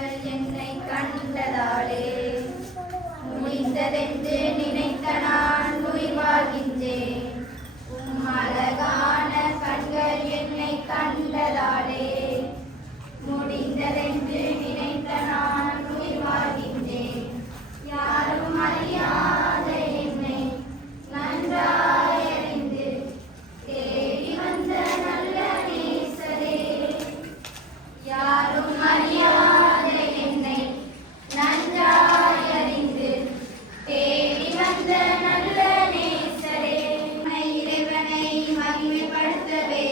கண்கள் என்னை கண்டதாலே முடிந்ததென்று நினைத்த நான் உயிர் வாழ்கின்றேன். அழகான கண்கள் என்னை கண்டதாலே முடிந்ததென்று நினைத்த நான் உயிர் வாழ்கின்றேன். யாரும் அறியாத என்னை நன்றாய் அறிந்து தேடி வந்த நல்ல நேசரே. யாரும் அறியாத என்னை நன்றாய் அறிந்து தேடி வந்த நல்ல நேசரே. இறைவனை மகிமைப்படுத்தவே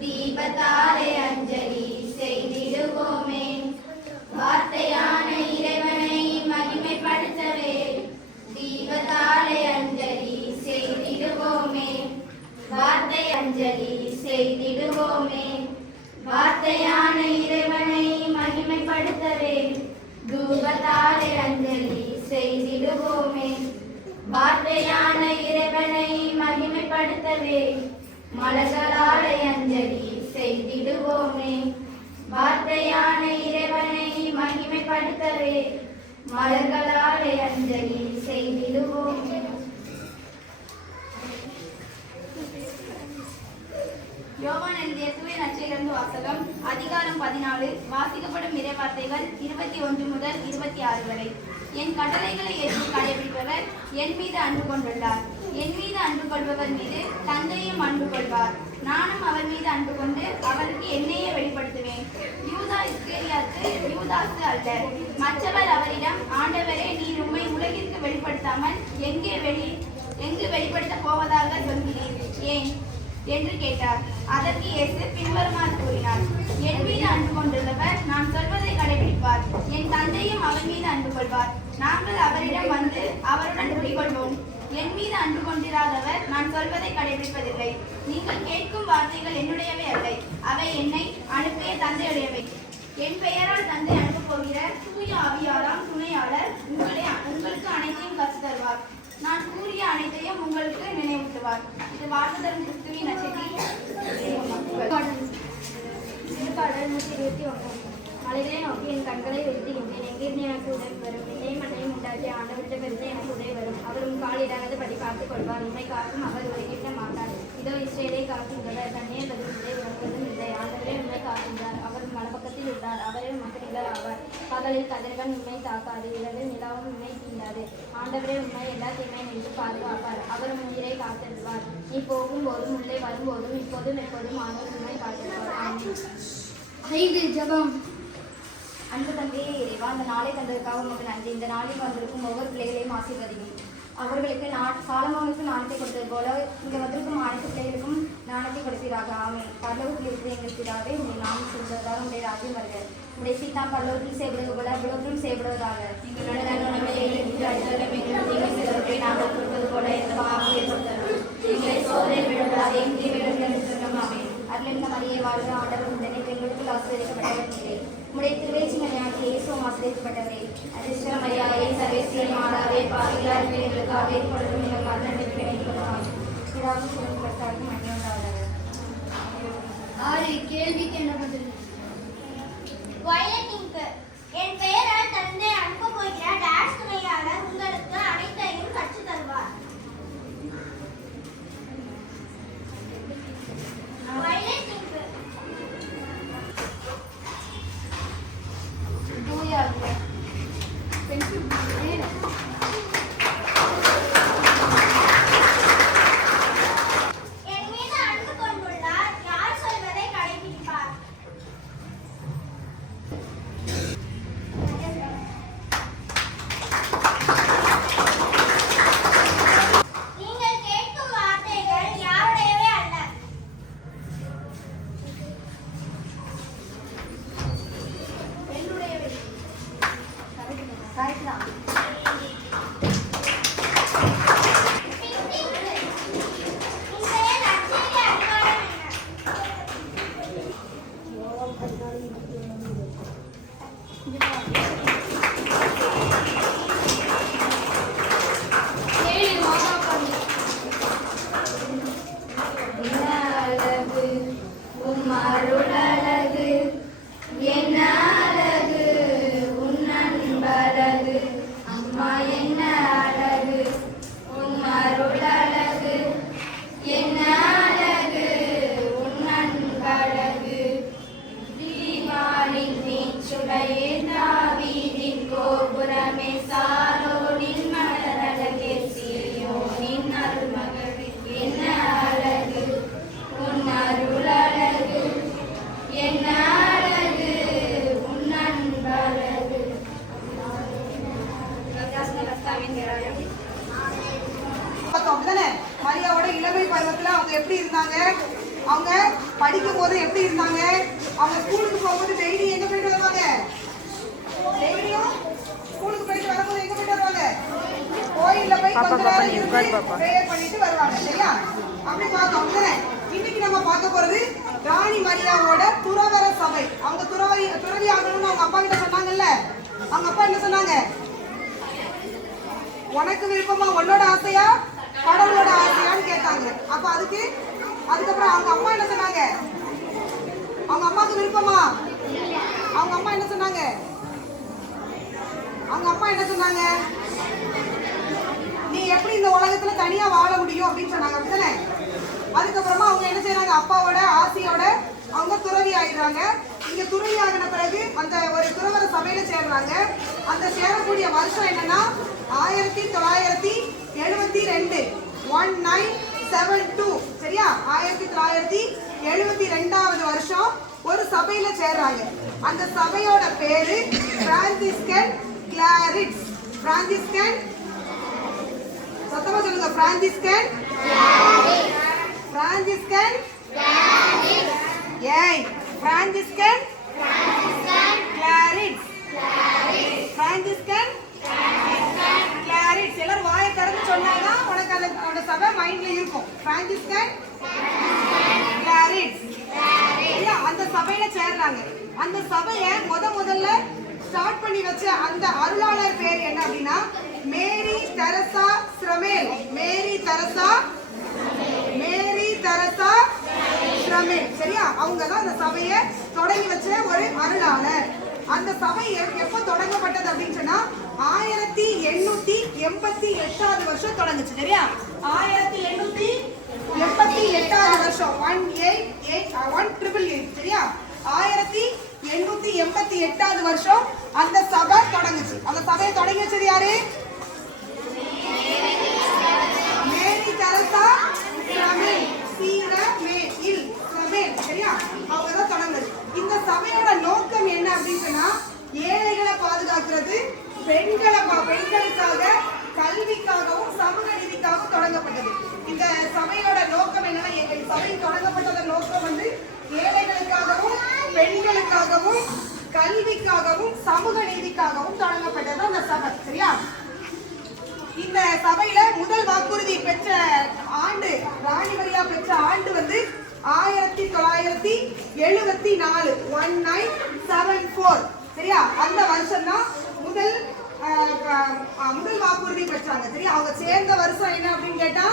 தீபத்தாலே அஞ்சலி செய்திடுவோமே. வார்த்தையான இறைவனை மகிமைப்படுத்தவே தீபத்தாலே அஞ்சலி செய்திடுவோமே. வார்த்தை அஞ்சலி செய்திடுவோமே. வார்த்தையான இறைவனை மகிமைப்படுத்தவே தூபத்தாலே அஞ்சலி செய்திடுவோமே. வார்த்தையான இறைவனை மகிமைப்படுத்தவே மலர்களாலே அஞ்சலி செய்திடுவோமே. வார்த்தையான இறைவனை மகிமைப்படுத்தவே மலர்களாலே அஞ்சலி செய்திடுவோமே. யோவான் எழுதிய தூய நற்செய்தியிலிருந்து வாசகம். அதிகாரம் 14. வாசிக்கப்படும் இறைவார்த்தைகள் 21 முதல் 26 வரை. என் கட்டளைகளை ஏற்று கடைபிடிப்பவர் என் மீது அன்பு கொண்டுள்ளார். என் மீது அன்பு கொள்பவர் மீது தந்தையும் அன்பு கொள்வார். நானும் அவர் மீது அன்பு கொண்டு அவருக்கு என்னையே வெளிப்படுத்துவேன். யூதா இஸ்கரியோத்து யூதாசு அல்ல. மற்றவர் அவரிடம், ஆண்டவரே, நீர் உம்மை உலகிற்கு வெளிப்படுத்தாமல் எங்கு வெளிப்படுத்த போவதாக சொல்கிறீர், ஏன் என்று கேட்டார். அதற்கு இயேசு பின்வருமாறு கூறினார். என் மீது அன்பு கொண்டுள்ளவர் நான் சொல்வதை கடைபிடிப்பார். என் தந்தையும் அவர் மீது அன்பு கொள்வார். நாங்கள் அவரிடம் வந்து அவருடன் குடிகொள்வோம். என் மீது அன்பு கொண்டிராதவர் நான் சொல்வதை கடைபிடிப்பதில்லை. நீங்கள் கேட்கும் வார்த்தைகள் என்னுடையவை அல்ல, அவை என்னை அனுப்பிய தந்தையுடையவை. என் பெயரால் தந்தை அனுப்பப் போகிற தூய ஆவியாராம் துணையாளர் உங்களுக்கு அனைத்தையும் கற்றுத் தருவார். நான் கூறிய அனைத்தையும் உங்களுக்கு நினைவூட்டுவார். இது வாசகரும் கிறிஸ்துவின் நற்செய்தி. திருப்பாடல் 121. மலைகளை நோக்கி என் கண்களை உயர்த்துகின்றேன். எங்கிருந்து எனக்கு உதவி வரும்? என்னையும் மண்ணையும் உண்டாக்கிய ஆண்டவரிடம் இருந்து எனக்கு உதவி வரும். அவர் உன் கால் இடாதபடி காத்துக் கொள்வார். உண்மை காக்கும், அவர் உரையிட்ட மாட்டார். இதோ இஸ்ரேலை காக்கின்றவர், தண்ணீர் பதிலே உணர்வதும் இல்லை. ஆண்டவரே உண்மை காக்கின்றார். அவர் மலப்பக்கத்தில் உள்ளார். அவரே உமக்கு நிழல் ஆவார். பகலில் கதிரவன் உண்மை தாக்காது, இரவில் நிலாவும் உண்மை தீண்டாது. ஆண்டவரே உண்மை எல்லா தீமை நின்று பாதுகாப்பார். அவர் உயிரை காத்திடுவார். நீ போகும்போதும் உள்ளே வரும்போதும் இப்போதும் எப்போதும் ஆண்டவர் உண்மை காத்திடுவார். ஜெபம். அன்பு தந்தையே இறைவா, அந்த நாளை தந்ததுக்காக உங்களுக்கு நன்றி. இந்த நாளில் வந்திருக்கும் ஒவ்வொரு பிள்ளைகளையும் ஆசீர்வதிக்கும். அவர்களுக்கு சாலமோனுக்கு நாணத்தை கொடுத்தது போல இங்கே வந்திருக்கும் அனைத்து பிள்ளைகளுக்கும் நாணத்தை கொடுப்பீராக. ஆமென். பரலோகத்தில் இருக்கிற எங்கள் பிதாவே, உங்களை நாமம் சொல்வதாக உடைய ராஜ்யம் வருக. உடைய சீதாம் பரலோகத்தில் செய்வது போல உலகத்திலும் செய்யப்படுவதாக. நாங்கள் கொடுப்பது போல எந்த பாவம் ஏற்படுத்தலாம். எங்களை சோதனை விடுவதாக அருளிந்த மரியை வாழ்க, ஆண்டவர் உடனே பெண்களுக்கு ஆசீர்வதிக்கப்பட்டவர் நீரே. உடைய திருவேச்சிமணியாக இயேசுவும் ஆசீர்வதிக்கப்பட்டவரே. அதிர்ஷ்ட மரியாதை சர்வேஸ்வரி மாதாவே, பாவிகளாக எங்களுக்காக ஏற்படுத்தும் எங்கள் மரணத்தை கிடைக்கிறோம். பிதாவும் சிவனும் கர்த்தாவுக்கும் மகிமை உண்டாவதாக. 6. கேள்விக்கு என்ன பதில்? என் பெயரால் தந்தை அனுப்ப போகிற டாஷ் துணையாளர் உங்களுக்கு அனைத்தையும் கற்றுத் தருவார். என் மீது அன்பு கொண்டுள்ளார். யார் சொல்வதை கடைபிடிப்பார். போது எப்படி இருந்தாங்க? அவங்க ஸ்கூலுக்கு போகும்போது டெய்லி எங்க போயிட்டு வருவாங்க? டெய்லியும் ஸ்கூலுக்கு போயிட்டு வரும்போது எங்க போயிட்டு வருவாங்க? கோயில்ல போய் கொஞ்ச நேரம் இருந்து பிரேயர் பண்ணிட்டு வருவாங்க. சரியா? அப்படி பார்த்தோம். இன்னைக்கு நம்ம பார்க்க போறது ராணி மரியாவோட துறவற சபை. அவங்க துறவி ஆகணும்னு அவங்க அப்பா கிட்ட சொன்னாங்கல்ல. அவங்க அப்பா என்ன சொன்னாங்க? உனக்கு விருப்பமா, உன்னோட ஆசையா கடவுளோட ஆசையான்னு கேட்டாங்க. அப்ப அதுக்கப்புறம் அவங்க அம்மா என்ன சொன்னாங்க? அவங்க அம்மாவுக்கு விருப்பமா? அவங்க அம்மா என்ன சொன்னாங்க? அவங்க அப்பா என்ன சொன்னாங்க? நீ எப்படி இந்த உலகத்துல தனியா வாழ முடியும் அப்படின்னு சொன்னாங்க. அப்படித்தானே? அதுக்கப்புறமா அவங்க என்ன செய்யறாங்க? அப்பாவோட ஆசையோட அவங்க துறவி ஆயிடுறாங்க. இங்க துறவி ஆகின பிறகு அந்த ஒரு துறவர சபையில சேர்றாங்க. அந்த சேரக்கூடிய வருஷம் என்னன்னா 1972 1972. சரியா? 1972வது வருஷம் ஒரு சபையில சேர்றாங்க. அந்த சபையோட பேரு பிரான்சிஸ்கன் கிளாரிட்ஸ். பிரான்சிஸ்கன், சத்தமா சொல்லுங்க. பிரான்சிஸ்கன் ஏய், பிரான்சிஸ்கன் கிளாரிட்ஸ். பிரான்சிஸ்கன் கிளாரிட்ஸ். எல்லாரும் வாயை திறந்து சொன்னாதான் உனக்கு அந்த சபை மைண்ட்ல இருக்கும். பிரான்சிஸ்கன் கிளாரிட்ஸ். அந்த சபையில சேர்றாங்க. அந்த சபையை முதல்ல ஸ்டார்ட் பண்ணி வச்ச அந்த அருளாளர் பேர் என்ன அப்படின்னா மேரி தெரசா ஸ்ரமேல். மேரி தெரசா ஸ்ரமேல். சரியா? அவங்க தான் அந்த சபையை தொடங்கி வச்ச ஒரு அருளாளர். அந்த சபை எப்ப தொடங்கப்பட்டது அப்படின்னு சொன்னா 1888வது வருஷம் தொடங்குச்சு. சரியா? 1888வது வருஷம் 1888. சரியா? 1888வது வருஷம் அந்த சபை தொடங்குச்சு. அந்த சபையை தொடங்கி வச்சது யாரு? மேரி தெரசா ஸ்ரமேல். சரியா? அவங்க தான் தொடங்குது. இந்த சபையோட நோக்கம் என்ன அப்படின்னு சொன்னா ஏழைகளை பாதுகாக்கிறது, பெண்களுக்காக கல்விக்காகவும் சமூக நீதிக்காகவும் தொடங்கப்பட்டது. இந்த சபையோட நோக்கம் என்னன்னா, எங்கள் சபை தொடங்கப்பட்டதன் நோக்கம் வந்து ஏழைகளுக்காகவும் பெண்களுக்காகவும் கல்விக்காகவும் சமூக நீதிக்காகவும் தொடங்கப்பட்டது அந்த சபை. சரியா? இந்த சபையில முதல் வாக்குறுதி பெற்ற ஆண்டு, ராணி மரியா பெற்ற ஆண்டு வந்து 1974 1974. சரியா? அந்த வருஷம் தான் முதல் வாக்குறுதி பெற்றாங்க. சரியா? அவங்க சேர்ந்த வருஷம் என்ன அப்படின்னு கேட்டா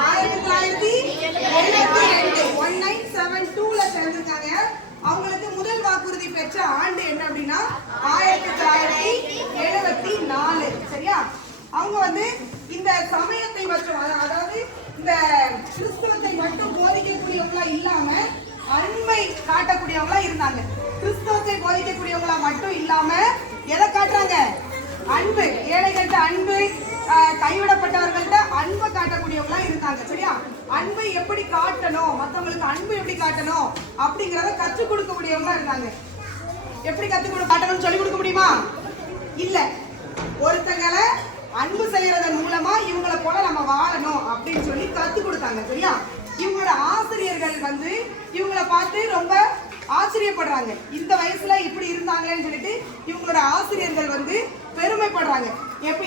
1972 1972ல சேர்ந்திருக்காங்க. அவங்களுக்கு முதல் வாக்குறுதி பெற்ற ஆண்டு என்ன அப்படின்னா 1974. சரியா? அவங்க வந்து இந்த சமயத்தை மற்றும் அதாவது இந்த கிறிஸ்துவத்தை மட்டும் போதிக்கக்கூடியவங்களா இல்லாம அன்பை காட்டக்கூடியவங்களா இருந்தாங்க. கிறிஸ்துவத்தை போதிக்கக்கூடியவங்களா மட்டும் இல்லாம எதை காட்டுறாங்க? அன்பு. ஏழைகள்கிட்ட அன்பு, கைவிடப்பட்டவர்கள்ட்ட அன்பை காட்டக்கூடியவங்களா இருந்தாங்க. சரியா? அன்பை எப்படி காட்டணும், மற்றவங்களுக்கு அன்பு எப்படி காட்டணும் அப்படிங்கறத கற்றுக் கொடுக்கக்கூடியவங்களா இருந்தாங்க. எப்படி காட்டணும்னு சொல்லி கொடுக்க முடியுமா? இல்ல. ஒருத்தங்களை அன்பு செய்யறதன் மூலமா இவங்களை போல நம்ம வாழணும் அப்படின்னு சொல்லி கத்து கொடுத்தாங்க. சரியா? இவங்களோட ஆசிரியர்கள் வந்து இவங்களை பார்த்து ரொம்ப ஆச்சரியப்படுறாங்க. இந்த வயசுல இப்படி இருந்தாங்களேன்னு சொல்லிட்டு இவங்களோட ஆசிரியர்கள் வந்து பெருமைப்படுறாங்க.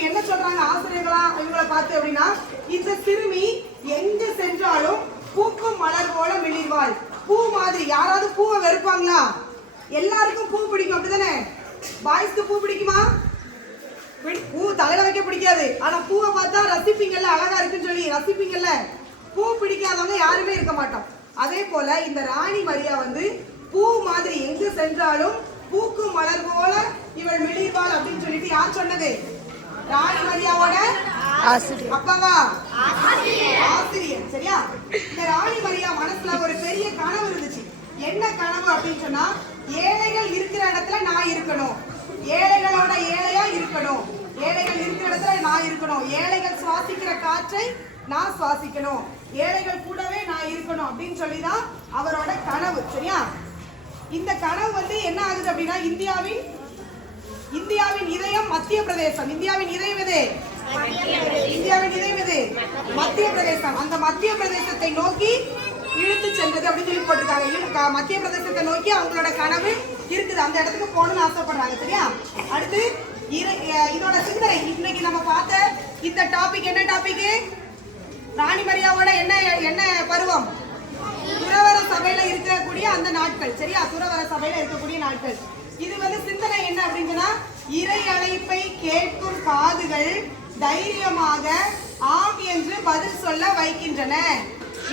என்ன சொல்றாங்க ஆசிரியர்களா இவங்களை பார்த்து அப்படின்னா, இந்த சிறுமி எங்க சென்றாலும் பூக்கும் மலர் போல மிளிர்வாள். பூ மாதிரி. யாராவது பூவை வெறுப்பாங்களா? எல்லாருக்கும் பூ பிடிக்கும். அப்படிதானே? பாய்ஸ்க்கு பூ பிடிக்குமா? பூ தலையில வைக்க பிடிக்காது. ஆனா பூவை பார்த்தா ரசிப்பீங்கல்ல, அழகா இருக்குன்னு சொல்லி ரசிப்பீங்கல்ல. பூ பிடிக்காதவங்க யாருமே இருக்க மாட்டோம். அதே போல இந்த ராணி மரியா வந்து பூ மாதிரி எங்கு சென்றாலும் பூக்கும் மலர் போல இவள் மிளிர்வாள் அப்படின்னு சொல்லிட்டு யார் சொன்னது? ராணி மரியாவோட அப்பாவா? ஆசிரியர். சரியா? இந்த ராணி மரியா மனசுல ஒரு பெரிய கனவு இருந்துச்சு. என்ன கனவு அப்படின்னு சொன்னா, ஏழைகள் இருக்கிற இடத்துல நான் இருக்கணும், ஏழைகளோட ஏழையா இருக்கணும், ஏழைகள் இருக்கிற இடத்துல நான் இருக்கணும், ஏழைகள் சுவாசிக்கிற காற்றை நான் சுவாசிக்கணும், ஏழைகள் கூடவே நான் இருக்கணும் அப்படின்னு சொல்லிதான் அவரோட கனவு. சரியா? இந்த கனவு வந்து என்ன ஆகுது அப்படின்னா, இந்தியாவின் இதயம் மத்திய பிரதேசம். இந்தியாவின் இதயம் எது? மத்திய பிரதேசம். அந்த மத்திய பிரதேசத்தை நோக்கி இழுத்து சென்றது அப்படின்னு சொல்லி போட்டிருக்காங்க. மத்திய பிரதேசத்தை நோக்கி அவங்களோட கனவு இருக்குது, அந்த இடத்துக்கு போகணும்னு ஆசைப்படுறாங்க. சரியா? அடுத்து இதோட சிந்தனை. இன்னைக்கு நம்ம பார்த்த இந்த டாபிக் என்ன டாபிக்? ராணி மரியாவோட என்ன பருவம்? துறவர சபையில இருக்கக்கூடிய அந்த நாட்கள். சரியா? துறவர சபையில இருக்கக்கூடிய நாட்கள். இது வந்து சிந்தனை என்ன அப்படின்னா, இறை அழைப்பை கேட்கும் காதுகள் தைரியமாக ஆம் என்று பதில் சொல்ல வைக்கின்றன.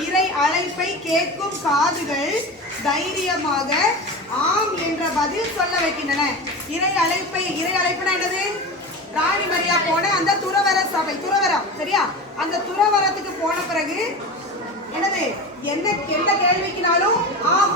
இறை அழைப்பை கேட்கும் காதுகள் தைரியமாக ஆம் என்ற பதில் சொல்ல வைக்கின்றன. இறை அழைப்புனா என்னது? ராணி மரியா போன அந்த துறவர சபை, துறவரம். சரியா? அந்த துறவரத்துக்கு போன பிறகு என்னது, என்ன கேள்விக்குனாலும் ஆம்